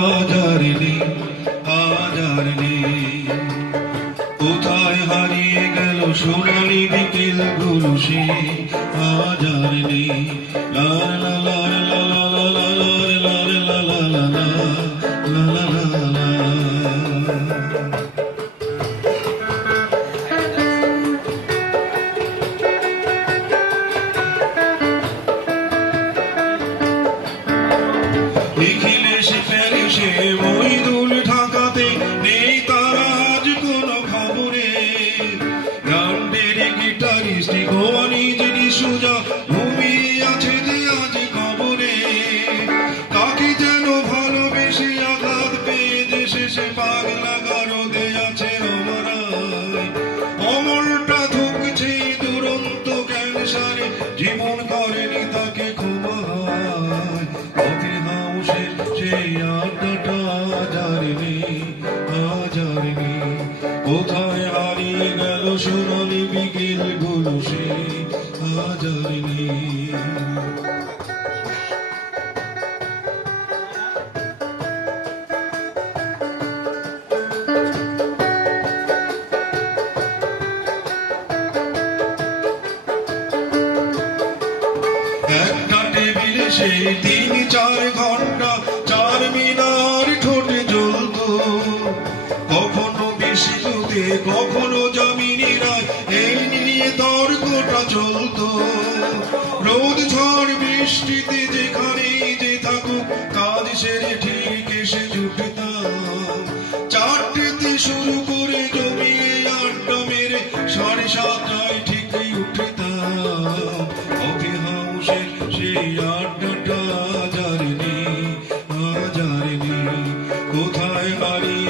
আজ আর নেই কোথায় হারিয়ে গেল সোনালি বিকেল গুলো সে আজ আর নেই লা লা লা লা লা লা লা লা লা লা লা লা লা লা। লিখিলে সে ফেলে সে মইদুল ঢাকাতে নেই তার আজ কোনো খবরে গান্ডের গিটারিস্ট গোয়ানি যিনি সুজা ঘুমিয়ে আছে যে আজ খবরে তাকে যেন ভালোবেসে আঘাত পেয়ে দেশে সে পাগলা গারদে আছে রমনায় অমরটা ধুকছে দুরন্ত ক্যান্সারে জীবন করেনি তাকে ক্ষমায় কফি হাউসের সেই আড্ডাটা আজ আর নেই কোথায় হারিয়ে গেল সোনালি বিকেল গুলো সে আজ আর নেই। একটা টেবিলে সেই 3-4 ঘন্টা 4 মিনার ঠোঁটে জ্বলত কখনো বেশি দুধে কখনো জামিনী রায় এই নিয়ে তর্কটা চলত রোদ ঝড় বৃষ্টিতে যেখানেই যে থাকুক কাজ সেরে ঠিক এসে জুটতাম 4টেতে শুরু করে জমিয়ে আড্ডা মেরে 7:30টায় ঠিকই উঠতাম কফি হাউসের সেই আড্ডাটা আজ আর নেই কোথায় হারিয়ে